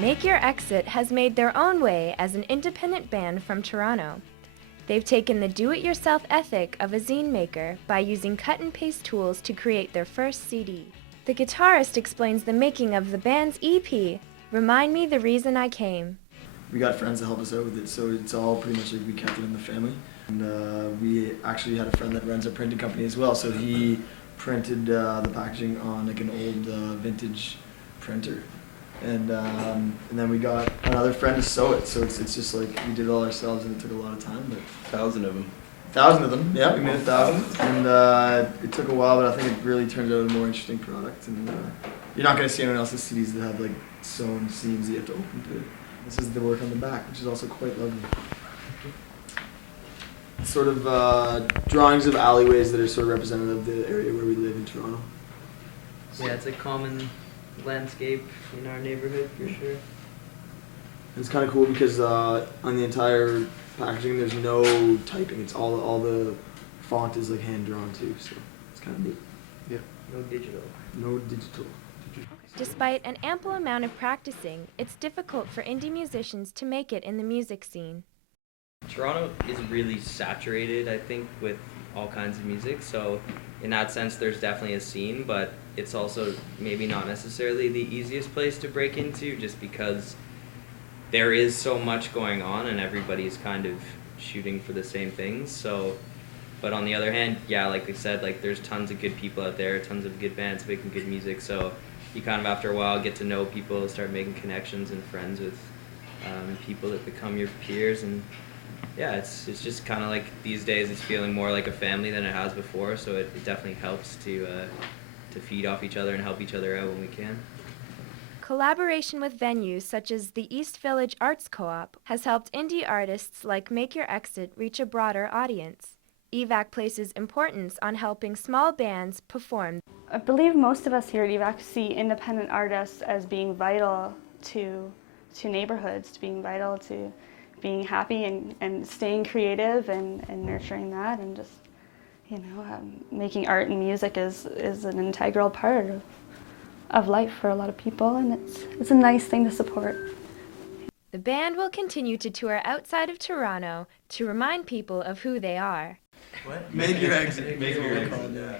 Make Your Exit has made their own way as an independent band from Toronto. They've taken the do-it-yourself ethic of a zine maker by using cut-and-paste tools to create their first CD. The guitarist explains the making of the band's EP, Remind Me the Reason I Came. We got friends to help us out with it, so it's all pretty much like we kept it in the family. And we actually had a friend that runs a printing company as well, so he printed the packaging on like an old vintage printer. And then we got another friend to sew it, so it's just like we did it all ourselves, and it took a lot of time. But 1,000 of them. 1,000 of them, yeah, we made 1,000, and it took a while, but I think it really turns out a more interesting product. And you're not going to see anyone else's CDs that have like sewn seams that you have to open to. This is the work on the back, which is also quite lovely. Sort of drawings of alleyways that are sort of representative of the area where we live in Toronto. Yeah, it's a common landscape in our neighborhood for sure. It's kind of cool because on the entire packaging there's no typing. It's all the font is like hand drawn too, so it's kind of neat. Yeah. No digital. No digital. Despite an ample amount of practicing, it's difficult for indie musicians to make it in the music scene. Toronto is really saturated, I think, with all kinds of music, so in that sense there's definitely a scene, but it's also maybe not necessarily the easiest place to break into just because there is so much going on and everybody's kind of shooting for the same things. So, but on the other hand, yeah, like I said, like there's tons of good people out there, tons of good bands making good music, so you kind of after a while get to know people, start making connections and friends with people that become your peers. And yeah, it's just kind of like these days it's feeling more like a family than it has before, so it definitely helps to feed off each other and help each other out when we can. Collaboration with venues such as the East Village Arts Co-op has helped indie artists like Make Your Exit reach a broader audience. EVAC places importance on helping small bands perform. I believe most of us here at EVAC see independent artists as being vital to neighborhoods, to being vital to being happy and staying creative and nurturing that, and just, you know, making art and music is an integral part of life for a lot of people, and it's a nice thing to support. The band will continue to tour outside of Toronto to remind people of who they are. What? Make Your Exit. Make Your Exit. Yeah.